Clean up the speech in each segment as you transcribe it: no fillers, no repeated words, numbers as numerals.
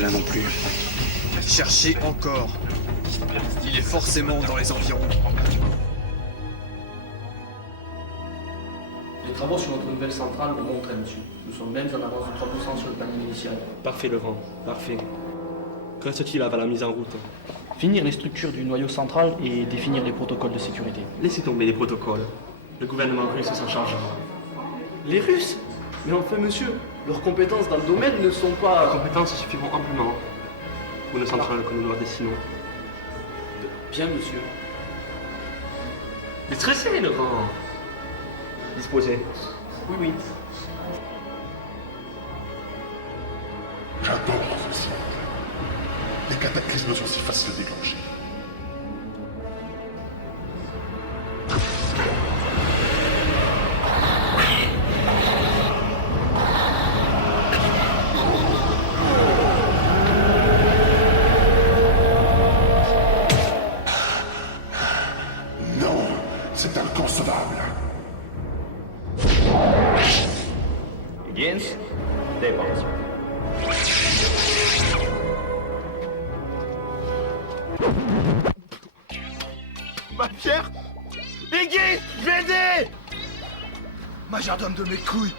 pas là non plus. Cherchez encore. Il est forcément dans les environs. Les travaux sur notre nouvelle centrale le montrent, monsieur. Nous sommes même en avance de 3% sur le planning initial. Parfait, Laurent, parfait. Que reste-t-il avant la mise en route? Finir les structures du noyau central et définir les protocoles de sécurité. Laissez tomber les protocoles. Le gouvernement russe s'en chargera. Les Russes? Mais enfin, monsieur, leurs compétences dans le domaine ne sont Les pas... compétences suffiront amplement pour une centrale que nous leur destinons. Bien, monsieur. Stressé, Laurent. Disposé. Oui, oui. J'adore ceci. Les cataclysmes sont si faciles à déclencher. Non, c'est inconcevable. Higgins, dépense. Ma pierre. Higgins, m'aider. Majordome de mes couilles.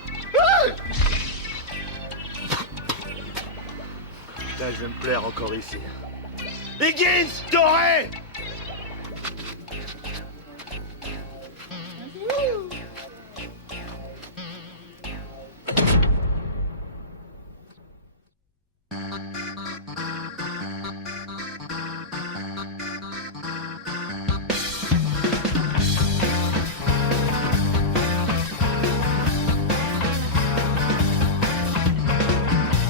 Putain, je vais me plaire encore ici. Higgins, doré.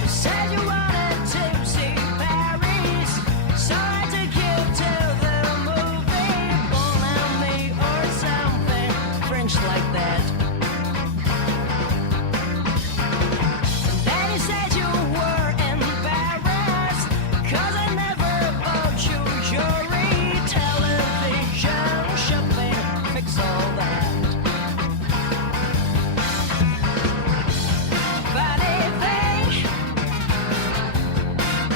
Said you wanted to see Paris, so I took you to the movie, Bon Ami or something French like that. Then you said you were embarrassed, 'cause I never bought you jewelry, television, shopping, fix all that. Funny thing,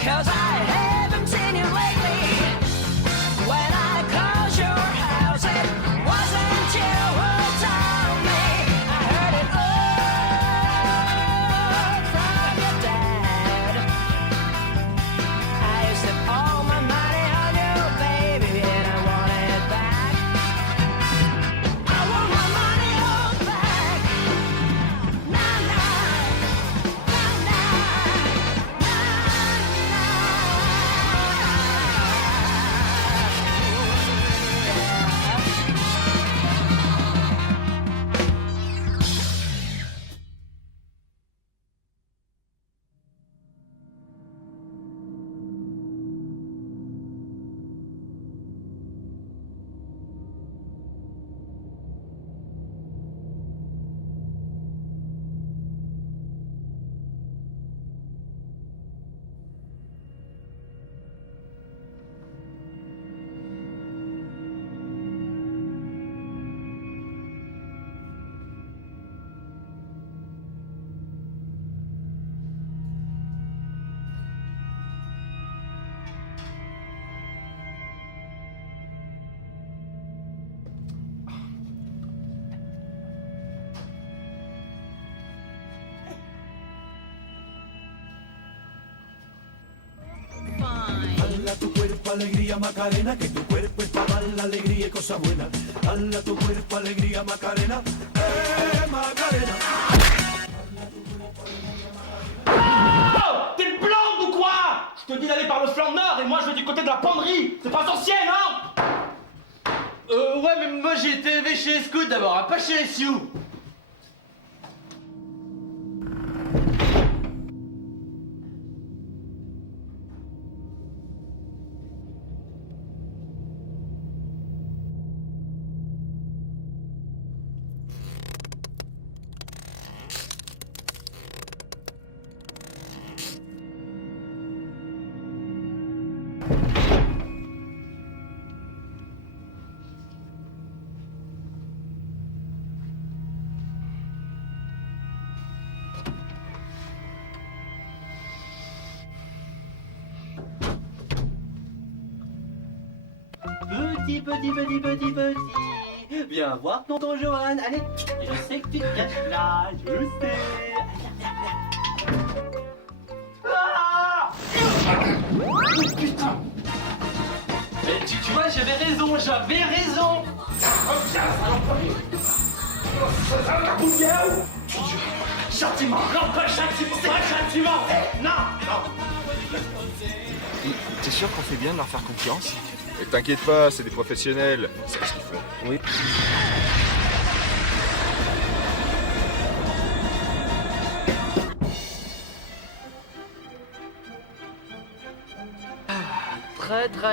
'cause I haven't seen you lately. When I called your house, it wasn't you who told me. I heard it all from your dad. I used up all my money on you, baby, and I want it back. I want my money all back. Nah, nah, nah, nah, Dala tu cuerpo alegría Macarena, que tu cuerpo es para dar la alegría y cosas buenas. Dala tu cuerpo alegría Macarena, Macarena. T'es blonde ou quoi? Je te dis d'aller par le flanc nord et moi je vais du côté de la penderie. C'est pas sorcier, non? Ouais, mais moi j'ai été élevé chez les scouts d'abord, hein, pas chez les Sioux. petit. Viens voir tonton Johan. Allez, je sais que tu te caches là, je sais. Ah putain. Mais tu vois, j'avais raison. Châtiment, non pas châtiment, c'est pas châtiment. Non. T'es sûr qu'on fait bien de leur faire confiance? Et t'inquiète pas, c'est des professionnels. Ils savent ce qu'ils font. Oui.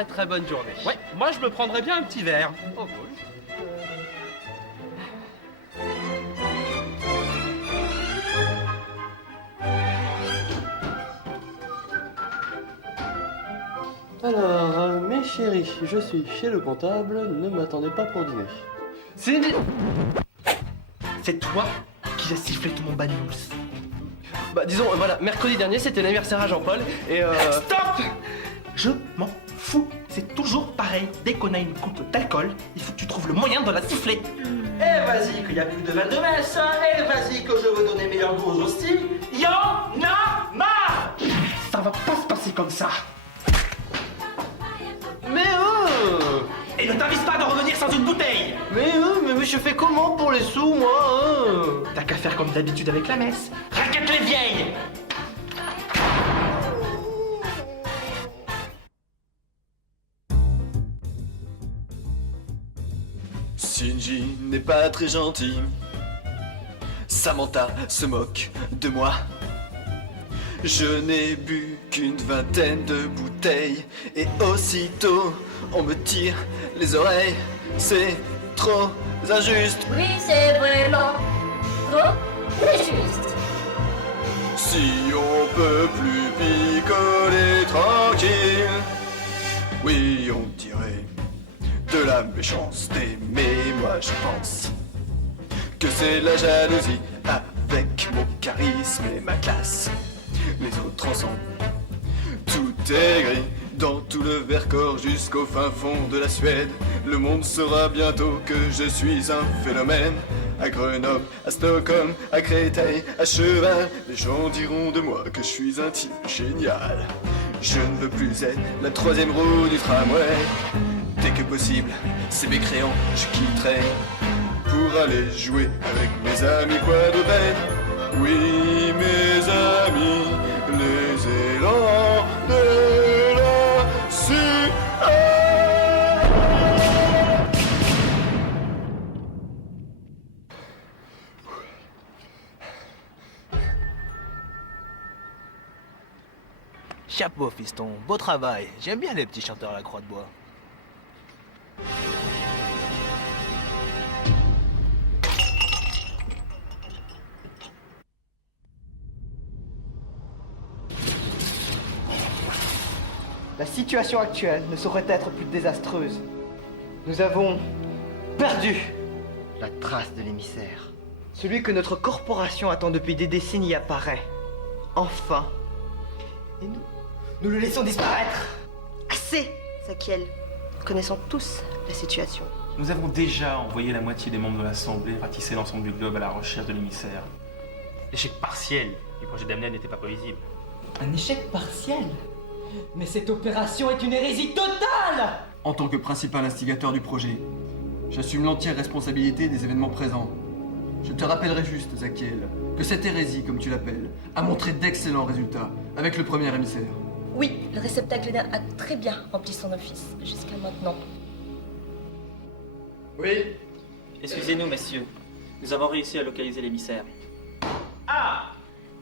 Très bonne journée. Ouais, moi je me prendrais bien un petit verre. Oh, cool. Alors, mes chéris, je suis chez le comptable, ne m'attendez pas pour dîner. C'est toi qui as sifflé tout mon bagnos. Bah disons, voilà, mercredi dernier c'était l'anniversaire à Jean-Paul et Stop! Je m'en fous, c'est toujours pareil. Dès qu'on a une coupe d'alcool, il faut que tu trouves le moyen de la siffler. Eh vas-y qu'il y a plus de Val de Messe, eh vas-y que je veux donner meilleur goût aux hosties. Y'en a marre! Ça va pas se passer comme ça. Mais Et ne t'avise pas de revenir sans une bouteille. mais je fais comment pour les sous, moi T'as qu'à faire comme d'habitude avec la messe. Raquette les vieilles. Shinji n'est pas très gentil. Samantha se moque de moi. Je n'ai bu qu'une vingtaine de bouteilles et aussitôt on me tire les oreilles. C'est trop injuste. Oui, c'est vraiment trop injuste. Si on peut plus picoler tranquille. Oui, on dirait de la méchanceté, mais moi je pense que c'est la jalousie avec mon charisme et ma classe. Les autres en sont. Tout est gris dans tout le Vercors jusqu'au fin fond de la Suède. Le monde saura bientôt que je suis un phénomène. À Grenoble, à Stockholm, à Créteil, à Cheval, les gens diront de moi que je suis un type génial. Je ne veux plus être la troisième roue du tramway. Dès que possible, c'est mes crayons, je quitterai pour aller jouer avec mes amis quadrupèdes. Oui, mes amis, les élans de la Suède. Chapeau, fiston, beau travail. J'aime bien les petits chanteurs à la croix de bois. La situation actuelle ne saurait être plus désastreuse. Nous avons perdu la trace de l'émissaire. Celui que notre corporation attend depuis des décennies apparaît. Enfin. Et nous le laissons disparaître. Assez, Zakiel. Nous connaissons tous la situation. Nous avons déjà envoyé la moitié des membres de l'Assemblée ratisser l'ensemble du globe à la recherche de l'émissaire. L'échec partiel du projet d'Amnet n'était pas prévisible. Un échec partiel? Mais cette opération est une hérésie totale! En tant que principal instigateur du projet, j'assume l'entière responsabilité des événements présents. Je te rappellerai juste, Zakiel, que cette hérésie, comme tu l'appelles, a montré d'excellents résultats avec le premier émissaire. Oui, le réceptacle d'air a très bien rempli son office jusqu'à maintenant. Oui. Excusez-nous, messieurs. Nous avons réussi à localiser l'émissaire. Ah!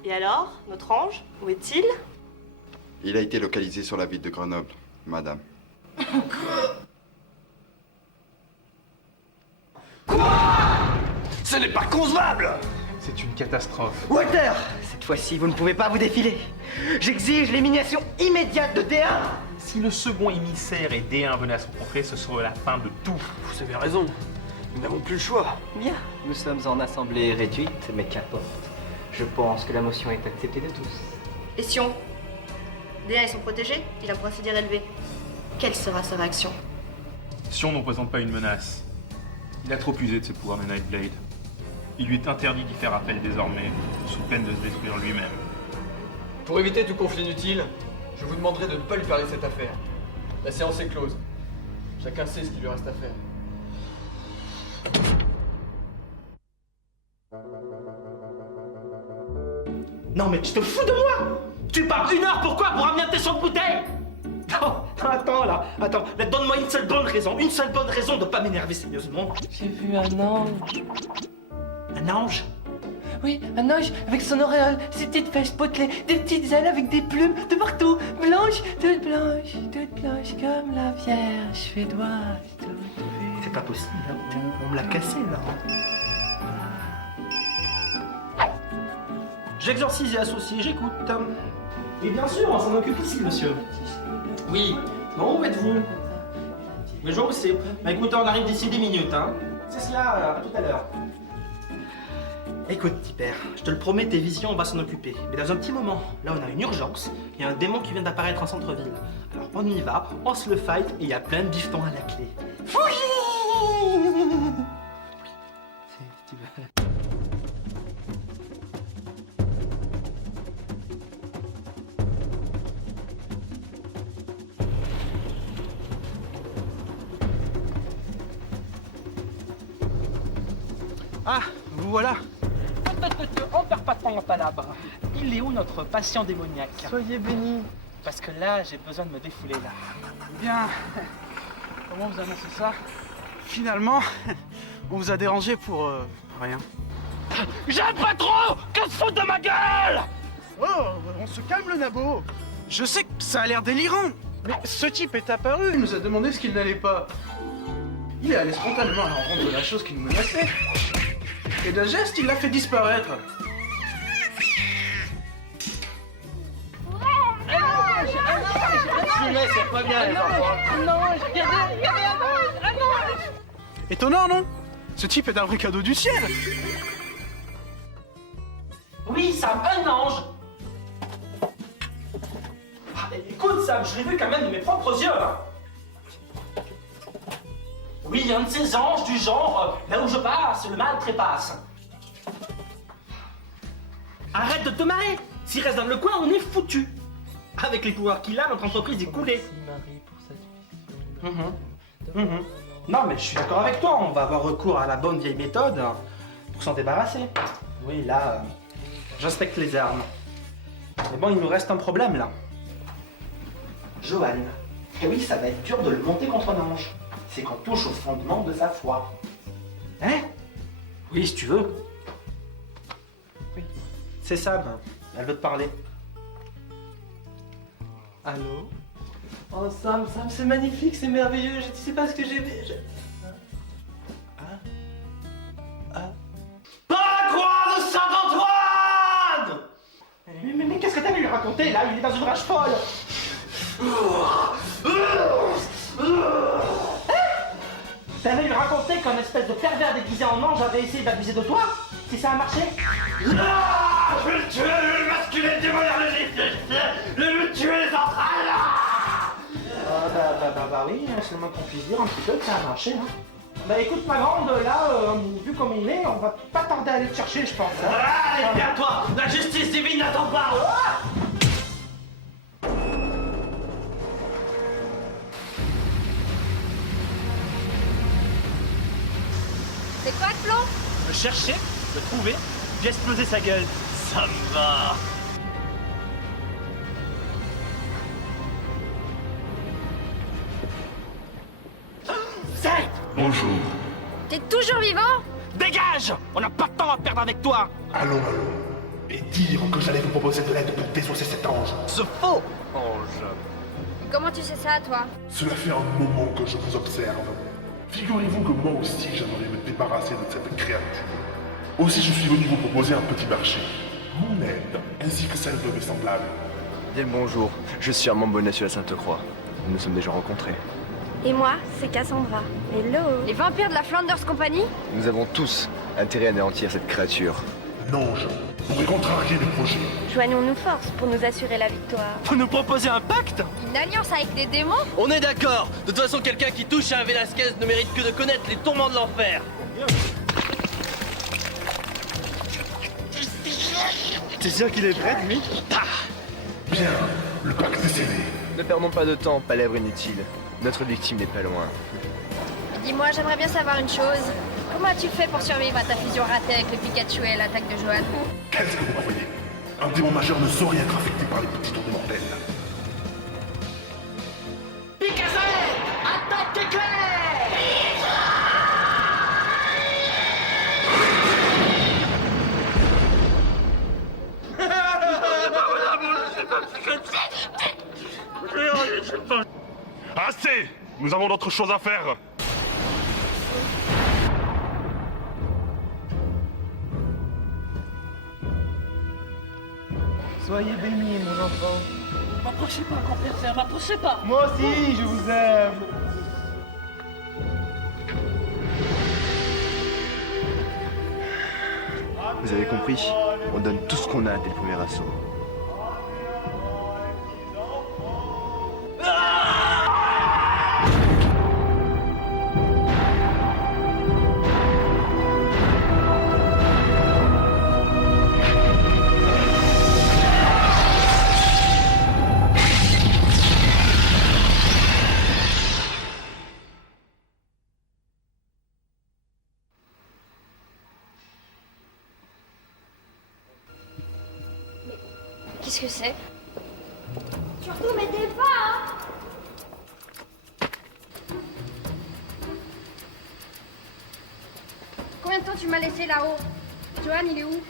Et alors, notre ange, où est-il? Il a été localisé sur la ville de Grenoble, madame. Ce n'est pas concevable! C'est une catastrophe. Walter! Cette fois-ci, vous ne pouvez pas vous défiler. J'exige l'élimination immédiate de D1! Si le second émissaire et D1 venaient à se rencontrer, ce serait la fin de tout. Vous avez raison, nous n'avons plus le choix. Bien, nous sommes en assemblée réduite, mais qu'importe. Je pense que la motion est acceptée de tous. Et si on... D1 et sont protégés, il a procédé élevé. Quelle sera sa réaction? Sion ne représente pas une menace. Il a trop usé de ses pouvoirs de Nightblade. Il lui est interdit d'y faire appel désormais, sous peine de se détruire lui-même. Pour éviter tout conflit inutile, je vous demanderai de ne pas lui parler de cette affaire. La séance est close. Chacun sait ce qu'il lui reste à faire. Non mais tu te fous de moi! Tu pars 1 heure pourquoi? Pour ramener un tesson de bouteille? Non, attends là, donne-moi une seule bonne raison de pas m'énerver sérieusement. J'ai vu un ange. Un ange? Oui, un ange avec son auréole, ses petites fesses potelées, des petites ailes avec des plumes de partout, blanches, toutes blanches comme la Vierge suédoise. C'est pas possible, hein. On me l'a cassé là. J'exorcise et associe, j'écoute. Et bien sûr, on s'en occupe ici, monsieur. Oui, bon, où êtes-vous? Mais je sais. Bah écoutez, on arrive d'ici 10 minutes, hein. C'est cela, à tout à l'heure. Écoute, petit père, je te le promets, tes visions, on va s'en occuper. Mais dans un petit moment, là on a une urgence, il y a un démon qui vient d'apparaître en centre-ville. Alors on y va, on se le fight, et il y a plein de bifetons à la clé. Ah, vous voilà. On perd pas de temps en palabres. Il est où notre patient démoniaque? Soyez bénis. Parce que là, j'ai besoin de me défouler là. Bien. Comment vous annoncez ça? Finalement, on vous a dérangé pour rien. J'aime pas trop que se foutent de ma gueule! Oh, on se calme le nabo. Je sais que ça a l'air délirant, mais ce type est apparu. Il nous a demandé ce qu'il n'allait pas. Il est allé spontanément à la rencontre de la chose qui nous menaçait. Et d'un geste, il l'a fait disparaître. C'est pas bien, les enfants. Étonnant, non? Ce type est un vrai cadeau du ciel. Oui, Sam, un ange. Ah, écoute, Sam, je l'ai vu quand même de mes propres yeux. Hein. Oui, un de ces anges du genre, là où je passe, le mal trépasse. Arrête de te marrer. S'il reste dans le coin, on est foutu. Avec les pouvoirs qu'il a, notre entreprise est coulée. Non, mais je suis d'accord avec toi, on va avoir recours à la bonne vieille méthode pour s'en débarrasser. Oui, là, j'inspecte les armes. Mais bon, il nous reste un problème, là. Johan. Et oui, ça va être dur de le monter contre un ange. C'est qu'on touche au fondement de sa foi. Hein? Oui, si tu veux. Oui. C'est Sam, elle veut te parler. Allô? Oh Sam, c'est magnifique, c'est merveilleux, je ne sais pas ce que j'ai vu. Pas la croix de Saint-Antoine! Mais qu'est-ce que t'allais lui raconter là? Il est dans une rage folle! T'allais lui raconter qu'un espèce de pervers déguisé en ange avait essayé d'abuser de toi? Si ça a marché? Non! Je vais le tuer, le masculin, le démoniaque, le tuer les entrailles! Bah oui, c'est le moins qu'on puisse dire un petit peu que ça a marché. Hein. Bah écoute ma grande, là, vu comme il est, on va pas tarder à aller te chercher, je pense. Hein. Allez, viens toi! La justice divine n'attend pas! C'est quoi le plan? Le chercher, le trouver, puis exploser sa gueule. Ça me va! Bonjour. T'es toujours vivant? Dégage! On n'a pas de temps à perdre avec toi! Allons. Et dire que j'allais vous proposer de l'aide pour désosser cet ange. Ce faux Ange. Comment tu sais ça, toi? Cela fait un moment que je vous observe. Figurez-vous que moi aussi j'aimerais me débarrasser de cette créature. Aussi je suis venu vous proposer un petit marché. Mon aide, ainsi que celle de mes semblables. Bien le bonjour, je suis Armand Bonacieux à Sainte-Croix. Nous nous sommes déjà rencontrés. Et moi, c'est Cassandra. Hello. Les vampires de la Flanders Company? Nous avons tous intérêt à anéantir cette créature. L'ange, pourrait contrarier le projet. Joignons-nous forces pour nous assurer la victoire. Vous nous proposez un pacte? Une alliance avec des démons? On est d'accord. De toute façon, quelqu'un qui touche à un Velasquez ne mérite que de connaître les tourments de l'enfer. T'es sûr qu'il est prêt, lui? Bien, le pacte est scellé. Ne perdons pas de temps, palèvre inutile. Notre victime n'est pas loin. Dis-moi, j'aimerais bien savoir une chose. Comment as-tu fait pour survivre à ta fusion ratée avec le Pikachu et l'attaque de Johan? Qu'est-ce que vous croyez? Un démon majeur ne saurait être affecté par les petits tours de mortels. Pikachu! Attaque éclair! Assez! Nous avons d'autres choses à faire. Soyez bénis, mon enfant. M'approchez pas, grand-père Fer, m'approchez pas. Moi aussi, je vous aime. Vous avez compris? On donne tout ce qu'on a dès le premier assaut. Qu'est-ce que c'est? Surtout, m'aidez pas, hein. Combien de temps tu m'as laissé là-haut? Johan, il est où?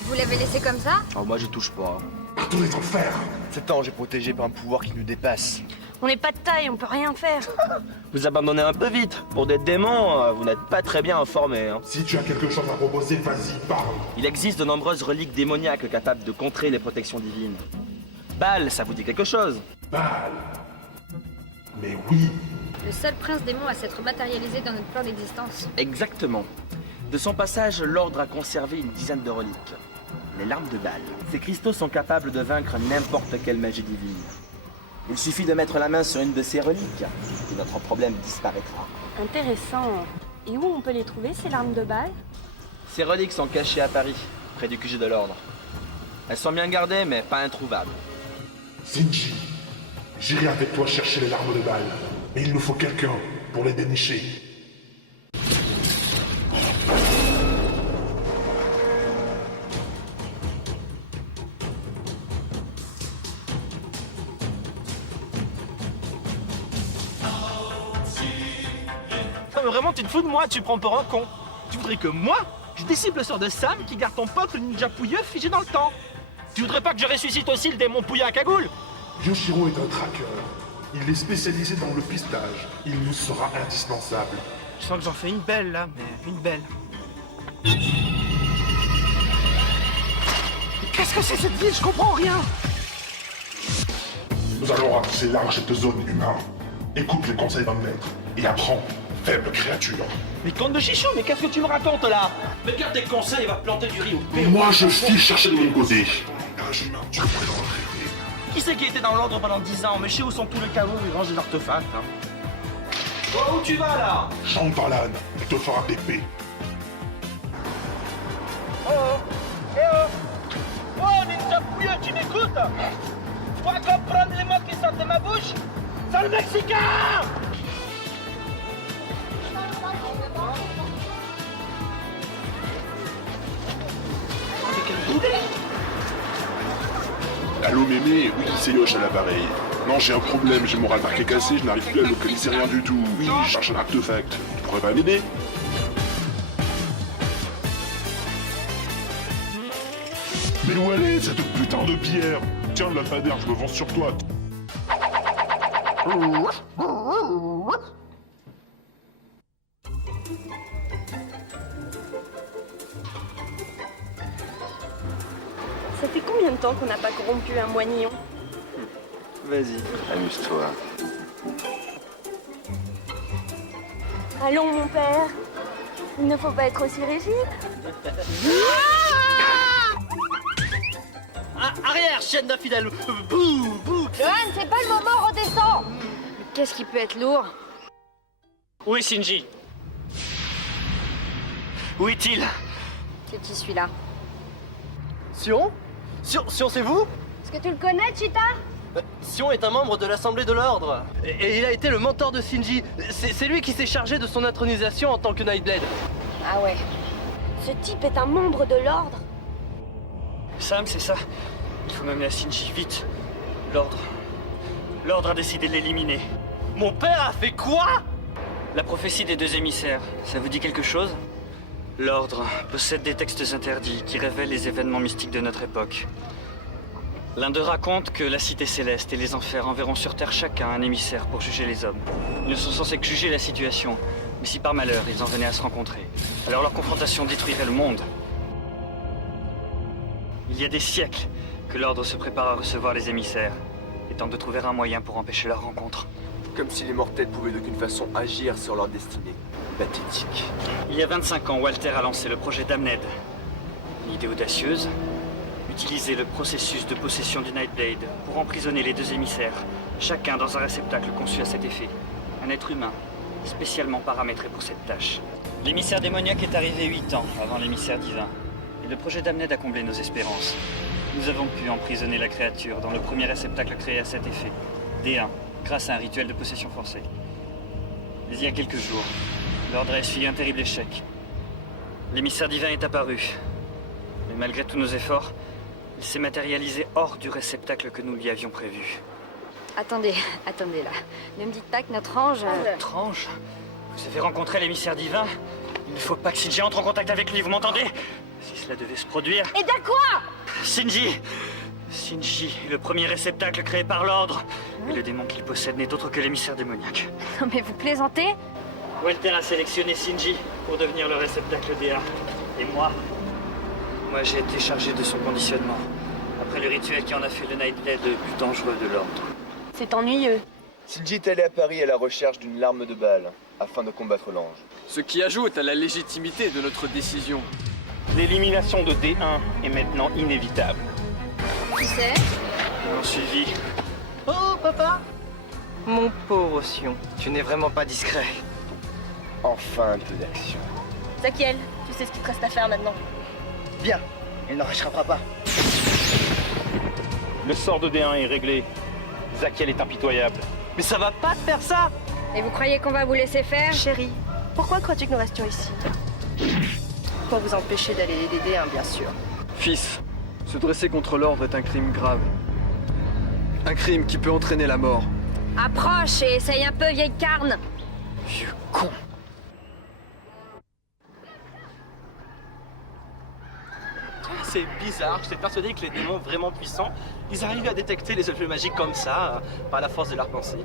Vous l'avez laissé comme ça? Oh, moi, je touche pas. Partons les enfers! 7 ans, j'ai protégé par un pouvoir qui nous dépasse. On n'est pas de taille, on peut rien faire. Vous abandonnez un peu vite. Pour des démons, vous n'êtes pas très bien informés. Hein. Si tu as quelque chose à proposer, vas-y, parle. Il existe de nombreuses reliques démoniaques capables de contrer les protections divines. Baal, ça vous dit quelque chose? Baal. Mais oui. Le seul prince démon à s'être matérialisé dans notre plan d'existence. Exactement. De son passage, l'ordre a conservé une dizaine de reliques. Les larmes de Baal. Ces cristaux sont capables de vaincre n'importe quelle magie divine. Il suffit de mettre la main sur une de ces reliques et notre problème disparaîtra. Intéressant. Et où on peut les trouver, ces larmes de Baal? Ces reliques sont cachées à Paris, près du QG de l'ordre. Elles sont bien gardées, mais pas introuvables. Shinji, j'irai avec toi chercher les larmes de Baal. Mais il nous faut quelqu'un pour les dénicher. Non mais vraiment, tu te fous de moi, tu prends pour un con. Tu voudrais que moi, je dissipe le sort de Sam qui garde ton pote le ninja pouilleux figé dans le temps. Tu voudrais pas que je ressuscite aussi le démon pouilleux à cagoule? Yoshiro est un traqueur. Il est spécialisé dans le pistage. Il nous sera indispensable. Je sens que j'en fais une belle là, mais une belle. Mais qu'est-ce que c'est cette ville? Je comprends rien. Nous allons ratisser large cette zone humain. Écoute les conseils d'un maître et apprends, faible créature. Mais conte de chichou, mais qu'est-ce que tu me racontes là? Mais garde tes conseils, il va planter du riz au Mais moi je file chercher de mon côté. Large humain, tu pourrais le rêver. Qui c'est qui était dans l'ordre pendant 10 ans? Mais chez où sont tous les caveaux et rangent les artefacts hein? Oh, où tu vas là? Chante par l'âne, il te fera pépé. Oh oh! Eh oh! Oh, ninja pouilleux, tu m'écoutes? Tu pourras comprendre les mots qui sortent de ma bouche? Sale Mexicain! Allô mémé, oui c'est Yosh à l'appareil. Non j'ai un problème, j'ai mon radar qui est cassé, je n'arrive plus à localiser rien du tout. Oui, je cherche un artefact. Tu pourrais pas m'aider? Mais où elle est cette putain de bière? Tiens le lampadaire, je me vends sur toi. Ça fait combien de temps qu'on n'a pas corrompu un moignon? Vas-y, amuse-toi. Allons, mon père. Il ne faut pas être aussi rigide. Arrière, chienne d'infidèle. Bouh, bouh. Johan, c'est pas le moment, redescends. Qu'est-ce qui peut être lourd? Où est Shinji? Où est-il? C'est qui celui-là? Sion, c'est vous? Est-ce que tu le connais, Cheetah? Sion est un membre de l'Assemblée de l'Ordre. Et il a été le mentor de Shinji. C'est lui qui s'est chargé de son intronisation en tant que Nightblade. Ah ouais. Ce type est un membre de l'ordre. Sam, c'est ça. Il faut m'amener à Shinji, vite. L'ordre. L'ordre a décidé de l'éliminer. Mon père a fait quoi? La prophétie des deux émissaires, ça vous dit quelque chose? L'ordre possède des textes interdits qui révèlent les événements mystiques de notre époque. L'un d'eux raconte que la cité céleste et les enfers enverront sur Terre chacun un émissaire pour juger les hommes. Ils ne sont censés que juger la situation, mais si par malheur ils en venaient à se rencontrer, alors leur confrontation détruirait le monde. Il y a des siècles que l'ordre se prépare à recevoir les émissaires et tente de trouver un moyen pour empêcher leur rencontre. Comme si les mortels pouvaient d'aucune façon agir sur leur destinée. Pathétique. Il y a 25 ans, Walter a lancé le projet Damned. Une idée audacieuse, utiliser le processus de possession du Nightblade pour emprisonner les deux émissaires, chacun dans un réceptacle conçu à cet effet. Un être humain, spécialement paramétré pour cette tâche. L'émissaire démoniaque est arrivé 8 ans avant l'émissaire divin, et le projet Damned a comblé nos espérances. Nous avons pu emprisonner la créature dans le premier réceptacle créé à cet effet, D1, grâce à un rituel de possession forcée. Mais il y a quelques jours, l'ordre a essuyé un terrible échec. L'émissaire divin est apparu, mais malgré tous nos efforts, il s'est matérialisé hors du réceptacle que nous lui avions prévu. Attendez là. Ne me dites pas que notre ange... Notre ange? Vous avez rencontré l'émissaire divin? Il ne faut pas que Shinji entre en contact avec lui, vous m'entendez? Si cela devait se produire... Et de quoi? Shinji est le premier réceptacle créé par l'ordre. Et le démon qu'il possède n'est autre que l'émissaire démoniaque. Non mais vous plaisantez? Walter a sélectionné Shinji pour devenir le réceptacle D1. Et moi j'ai été chargé de son conditionnement. Après le rituel qui en a fait le Nightblade le plus dangereux de l'ordre. C'est ennuyeux. Shinji est allé à Paris à la recherche d'une larme de Baal, afin de combattre l'ange. Ce qui ajoute à la légitimité de notre décision. L'élimination de D1 est maintenant inévitable. Qui c'est? Ils m'ont suivi. Oh, papa! Mon pauvre Sion, tu n'es vraiment pas discret. Enfin un peu d'action. Zakiel, tu sais ce qu'il te reste à faire maintenant. Bien, il n'en réchappera pas. Le sort de D1 est réglé. Zakiel est impitoyable. Mais ça va pas te faire ça! Et vous croyez qu'on va vous laisser faire? Chérie, pourquoi crois-tu que nous restions ici? Pour vous empêcher d'aller les aider, hein, bien sûr. Fils, se dresser contre l'ordre est un crime grave. Un crime qui peut entraîner la mort. Approche et essaye un peu, vieille carne. Vieux con. C'est bizarre, j'étais persuadé que les démons vraiment puissants, ils arrivaient à détecter les objets magiques comme ça, par la force de leur pensée.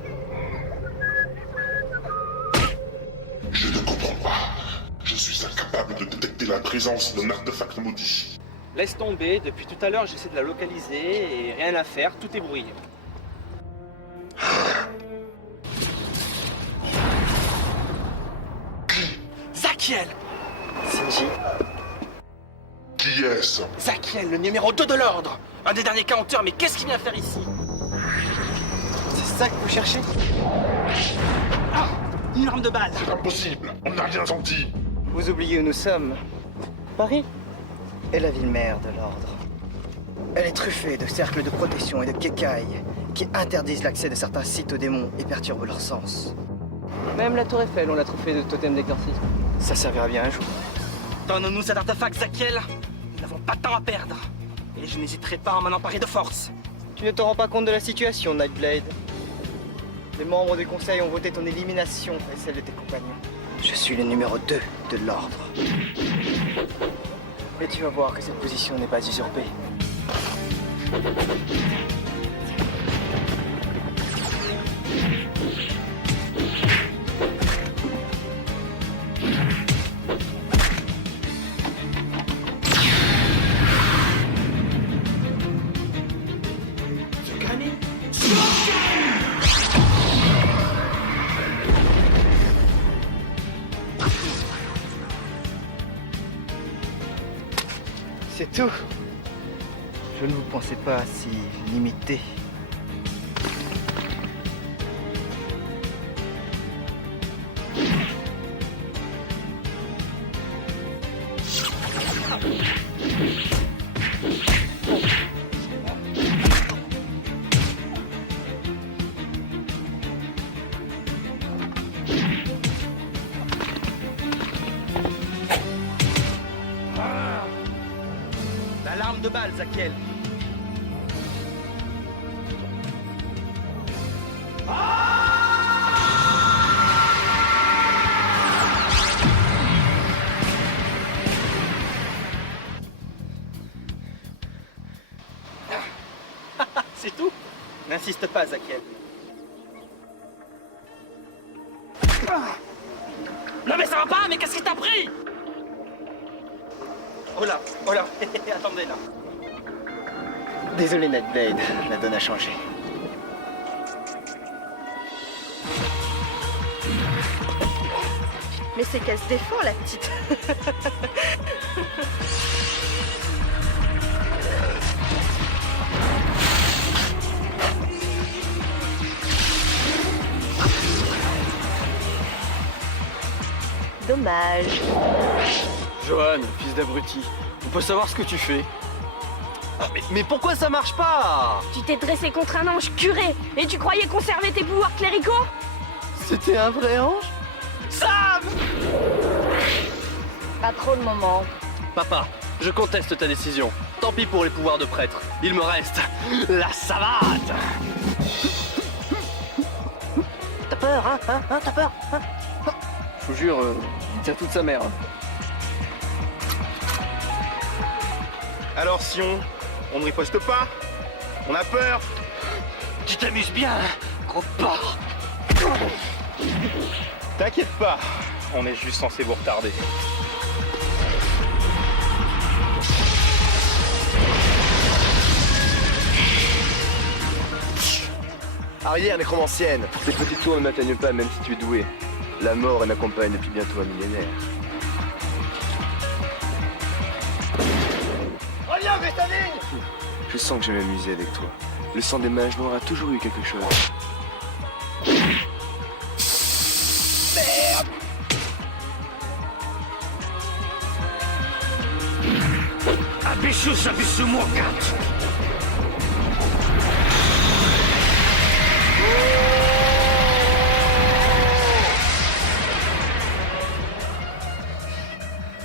Je ne comprends pas. Je suis incapable de détecter la présence d'un artefact maudit. Laisse tomber, depuis tout à l'heure j'essaie de la localiser et rien à faire, tout est brouillé. Zakiel! Shinji? Qui est-ce? Zakiel, le numéro 2 de l'ordre! Un des derniers counters, mais qu'est-ce qu'il vient faire ici? C'est ça que vous cherchez? Ah! Une arme de balle! C'est impossible, on n'a rien senti. Vous oubliez où nous sommes. Paris est la ville mère de l'ordre. Elle est truffée de cercles de protection et de kékailles qui interdisent l'accès de certains sites aux démons et perturbent leur sens. Même la tour Eiffel, on l'a truffée de totems d'exorcisme. Ça servira bien un jour. Donne-nous cet artefact, Zakiel! Nous n'avons pas de temps à perdre. Et je n'hésiterai pas à m'en emparer de force. Tu ne te rends pas compte de la situation, Nightblade. Les membres du conseil ont voté ton élimination et celle de tes compagnons. Je suis le numéro 2 de l'ordre. Et tu vas voir que cette position n'est pas usurpée. C'est tout. Je ne vous pensais pas si limité. L'alarme de balle, Zakiel. C'est tout? N'insiste pas, Zakiel. Non mais ça va pas, mais qu'est-ce qui t'a pris? Oh là, attendez là. Désolé Nightblade, la donne a changé. Mais c'est qu'elle se défend, la petite. Dommage. Johan, fils d'abruti, on peut savoir ce que tu fais. Ah, mais pourquoi ça marche pas? Tu t'es dressé contre un ange curé et tu croyais conserver tes pouvoirs cléricaux? C'était un vrai ange? Sam! Pas trop le moment. Papa, je conteste ta décision. Tant pis pour les pouvoirs de prêtre. Il me reste la savate. T'as peur, hein? T'as peur? Je vous jure, il tient toute sa mère. Alors Sion, on ne riposte pas? On a peur? Tu t'amuses bien, gros porc. T'inquiète pas, on est juste censé vous retarder. Arrière, nécromancienne. Ces petits tours ne m'atteignent pas même si tu es doué. La mort en accompagne depuis bientôt un millénaire. Reviens, Vestaline! Je sens que je vais m'amuser avec toi. Le sang des mages noirs a toujours eu quelque chose. Merde! Abissus abissumocat.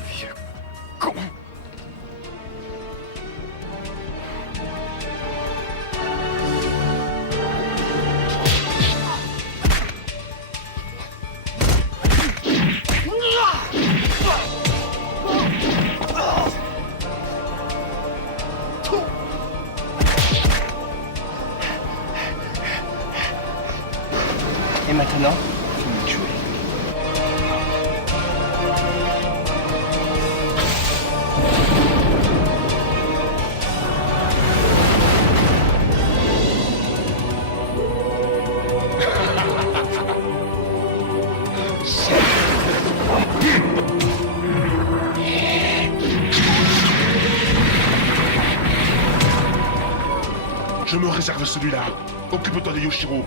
Vieux con. Et maintenant, finis de jouer. Je me réserve celui-là. Occupe-toi de Yoshiro.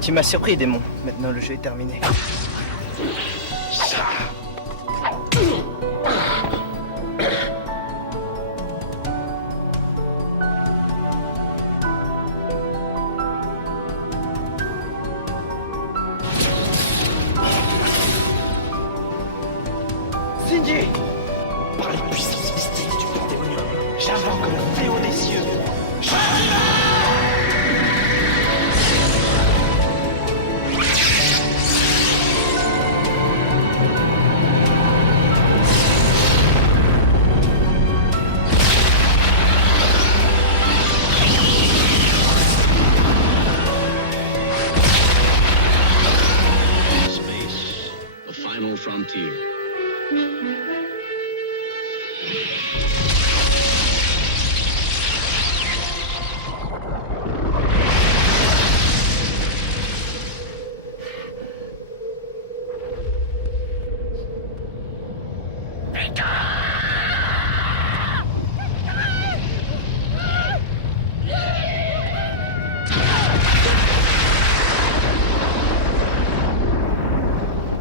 Tu m'as surpris, démon. Maintenant, le jeu est terminé. Shinji! Par les puissances mystiques du Panthéonium, j'invoque le fléau des cieux. Space, the final frontier.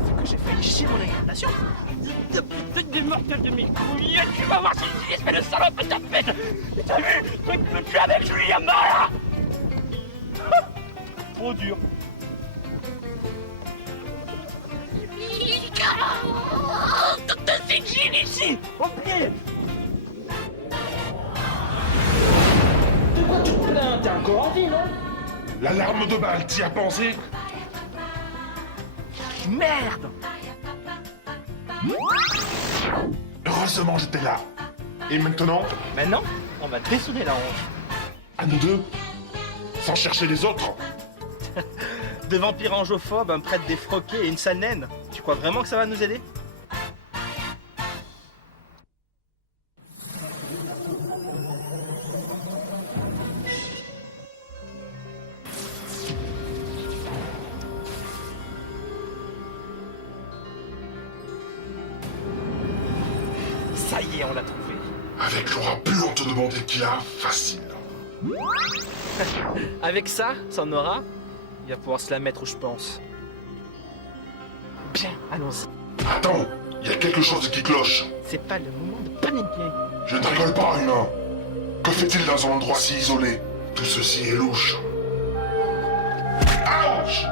C'est que j'ai failli chier mon incarnation. Putain des mortels de mes couilles, tu vas voir si tu espèce de salope de tapette. T'as vu, truc me tue avec Julie Yamala. Trop dur. Docteur Shinji ici, au pied. De quoi tu te plains? T'es encore en vie, non? L'alarme de balle, t'y as pensé? Merde! Heureusement, j'étais là. Et maintenant? Maintenant, on va dessouder la honte. À nous deux? Sans chercher les autres? Deux vampires angiophobes, un prêtre défroqué et une sale naine. Tu crois vraiment que ça va nous aider? Ça y est, on l'a trouvé. Avec l'aura plus on te demandait qu'il a, facile. Avec ça, son aura, il va pouvoir se la mettre où je pense. Bien, allons-y. Attends, il y a quelque chose qui cloche. C'est pas le moment de paniquer. Je ne rigole pas, humain. Que fait-il dans un endroit si isolé? Tout ceci est louche. Ouch!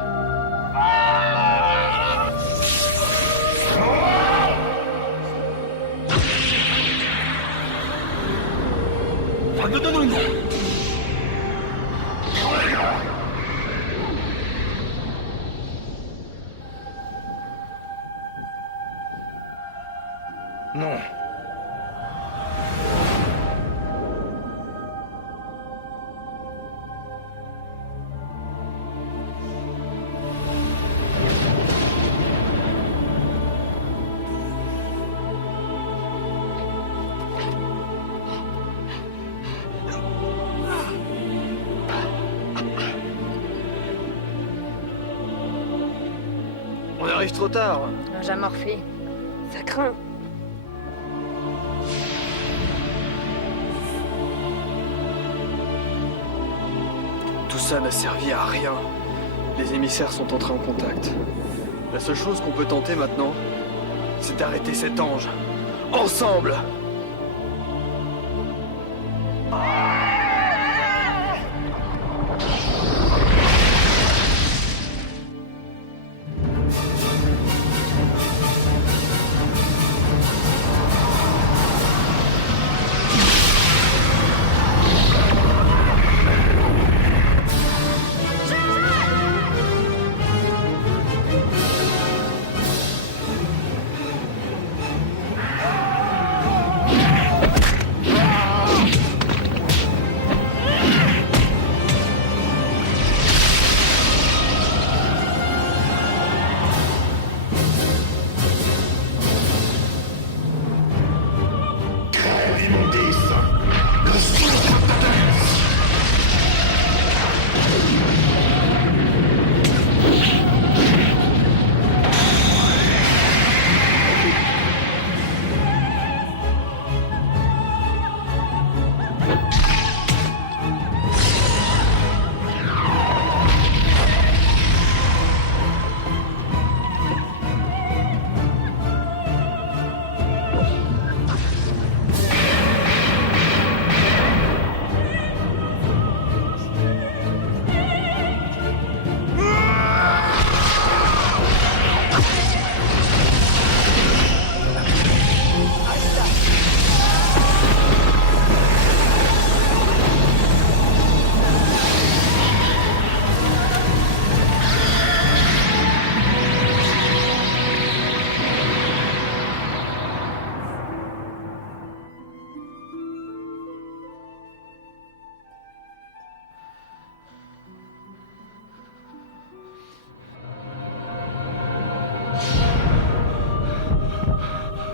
Non. On arrive trop tard. J'ai morphé. Ça craint. Tout ça n'a servi à rien. Les émissaires sont entrés en contact. La seule chose qu'on peut tenter maintenant, c'est d'arrêter cet ange. Ensemble!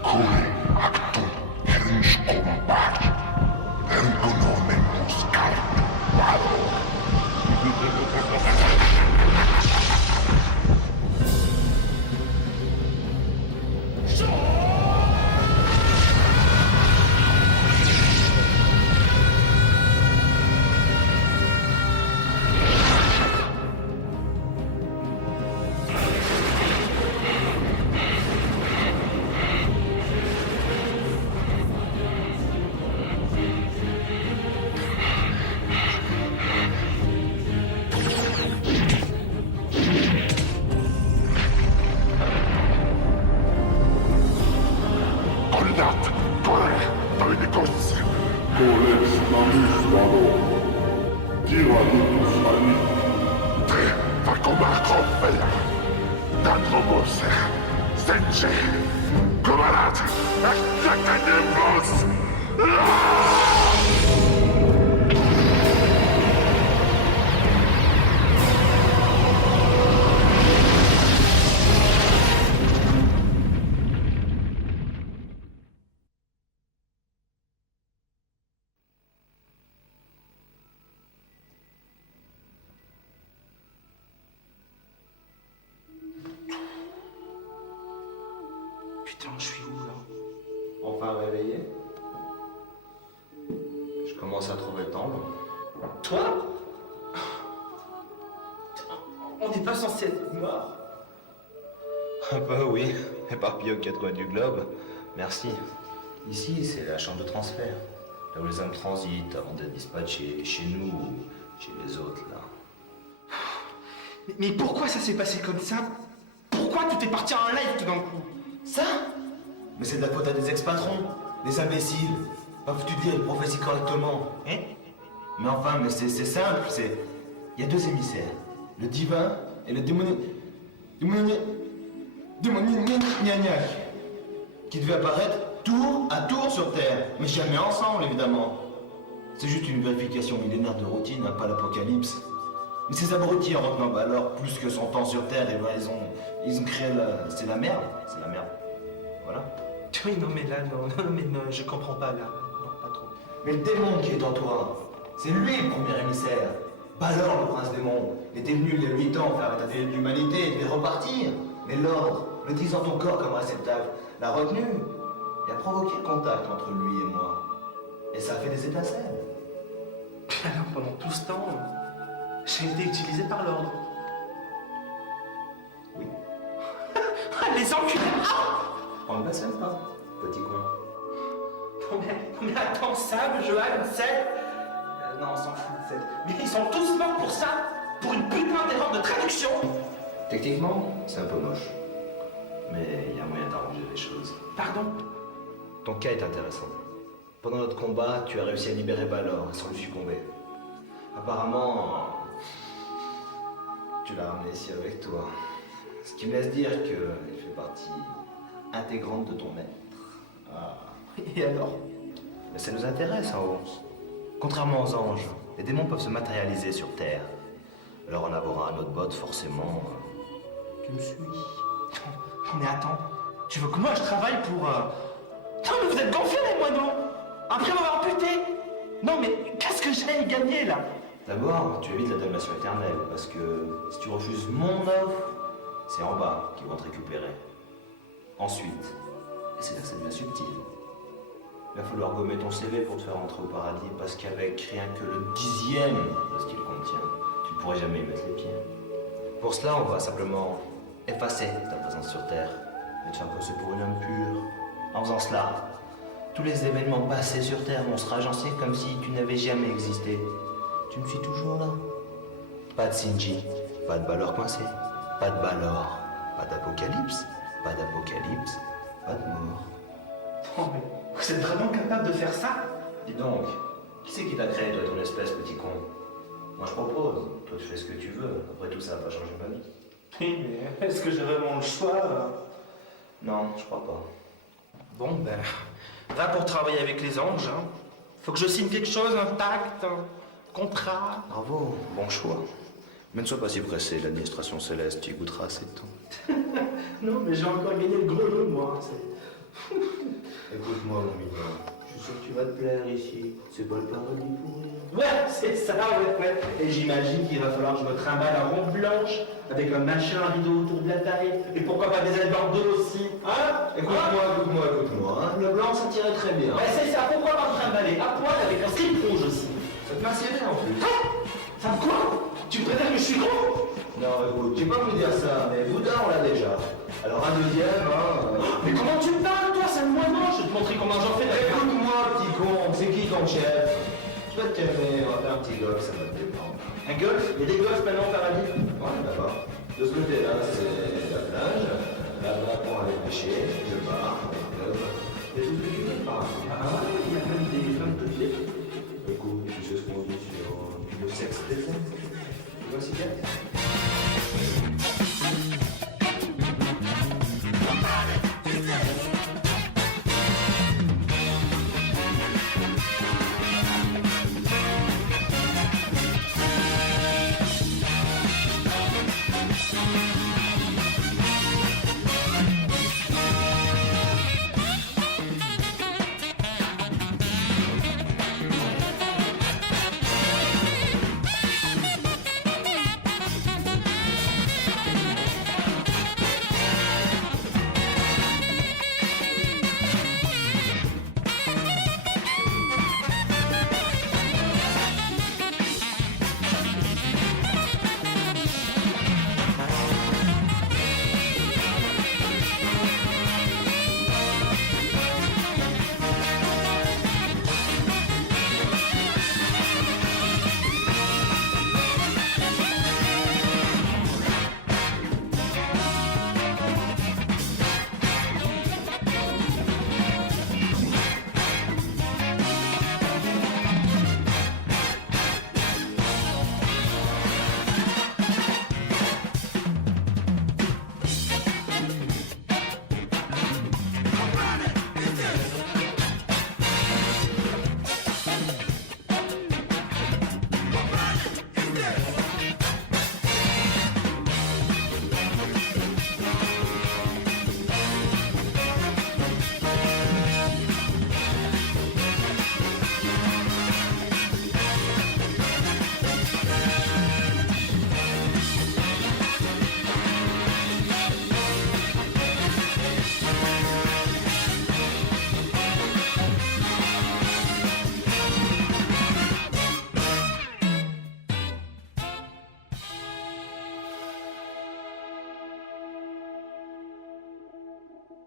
Kuri akton heriskombak. Ergonomen buscar valor. Koordinat, Korek, Dominikos. Kolex namis valor. Tyrannitus ali. Tre, Vakomarkov veja. Dandrobose. Senche. Komarat. Aktakanebos. Putain, je suis où là? Enfin réveillé? Je commence à trouver le temps long. Toi? On n'est pas censé être mort. Un peu, oui. Éparpillé aux quatre coins du globe. Merci. Ici, c'est la chambre de transfert. Là où les hommes transitent avant d'être dispatchés chez nous ou chez les autres, là. Mais pourquoi ça s'est passé comme ça? Pourquoi tout est parti en live tout d'un coup? Ça? Mais c'est de la faute à des ex-patrons, des imbéciles. Pas foutu de lire une prophétie correctement. Hein? Mais enfin, mais c'est simple, c'est... Il y a deux émissaires. Le divin et le démoniaque. Qui devaient apparaître tour à tour sur Terre. Mais jamais ensemble, évidemment. C'est juste une vérification millénaire de routine, hein, pas l'apocalypse. Mais ces abrutis en retenant Balor plus que son temps sur Terre, et ben ils ont créé la... C'est la merde. C'est la merde. Voilà. Oui, non mais là, non, je comprends pas là. Non, pas trop. Mais le démon qui est en toi, c'est lui le premier émissaire. Balor, le prince démon, était venu il y a 8 ans faire état de l'humanité et devait repartir. Mais l'ordre, utilisant ton corps comme réceptacle, l'a retenu et a provoqué le contact entre lui et moi. Et ça a fait des étincelles. Alors pendant tout ce temps, j'ai été utilisé par l'ordre. Oui. Ah, les enculés! Ah! On ne scène pas, petit con. Non mais attends, Sam, Johan, Seth... non, on s'en fout de Seth. Mais ils sont tous morts pour ça! Pour une putain d'erreur de traduction! Techniquement, c'est un peu moche. Mais il y a moyen d'arranger les choses. Pardon? Ton cas est intéressant. Pendant notre combat, tu as réussi à libérer Balor sans lui succomber. Apparemment, tu l'as ramené ici avec toi. Ce qui me laisse dire qu'il fait partie intégrante de ton être. Ah. Et alors? Mais ça nous intéresse en haut. Contrairement aux anges, les démons peuvent se matérialiser sur Terre. Alors en avoir un autre bot, forcément... Tu me suis. Mais attends, tu veux que moi je travaille pour... Non mais vous êtes gonflés les moineaux! Après m'avoir buté! Non mais qu'est-ce que j'ai à y gagner là? D'abord, tu évites la damnation éternelle, parce que si tu refuses mon offre, c'est en bas qu'ils vont te récupérer. Ensuite, et c'est là que ça devient subtil, il va falloir gommer ton CV pour te faire entrer au paradis, parce qu'avec rien que le 10e de ce qu'il contient, tu ne pourrais jamais y mettre les pieds. Pour cela, on va simplement effacer ta présence sur Terre et te faire passer pour une âme pure. En faisant cela, tous les événements passés sur Terre vont se ragencier comme si tu n'avais jamais existé. Tu me suis toujours là. Pas de Shinji, pas de Balor coincé, pas de Balor, pas d'apocalypse, pas d'apocalypse, pas de mort. Non mais vous êtes vraiment capable de faire ça? Dis donc, qui c'est qui t'a créé, toi, ton espèce, petit con? Moi, je propose. Toi, tu fais ce que tu veux. Après tout, ça va pas changer ma vie. Oui, mais est-ce que j'ai vraiment le choix? Non, je crois pas. Bon, ben, va pour travailler avec les anges. Hein. Faut que je signe quelque chose, un pacte, un contrat. Bravo, bon choix. Mais ne sois pas si pressé, l'administration céleste y goûtera assez de temps. Non, mais j'ai encore gagné le gros lot, moi. Écoute-moi, mon mignon. Je suis sûr que tu vas te plaire ici. C'est pas le paradis pour rien. Ouais, c'est ça, ouais. Et j'imagine qu'il va falloir que je me trimballe en robe blanche, avec un machin à rideau autour de la taille, et pourquoi pas des ailes d'eau aussi, hein? Écoute-moi. Hein. Le blanc, ça tirait très bien. Ouais, c'est ça, pourquoi pas me trimballer à poil avec un slip rouge aussi? Ça te m'assiedait en plus. Ça me quoi? Tu préfères que je suis gros? Non, écoute, j'ai pas voulu dire ça, mais Bouddha, on l'a déjà. Alors un deuxième, hein. Mais comment tu me parles, toi? C'est le mois, je vais te montrer comment j'en fais. Écoute-moi, petit con, c'est qui ton chef? Tu vas te calmer, on va faire un petit golf, ça va te détendre. Un golf? Il y a des golfs maintenant au paradis? Ouais, d'accord. De ce côté-là, c'est la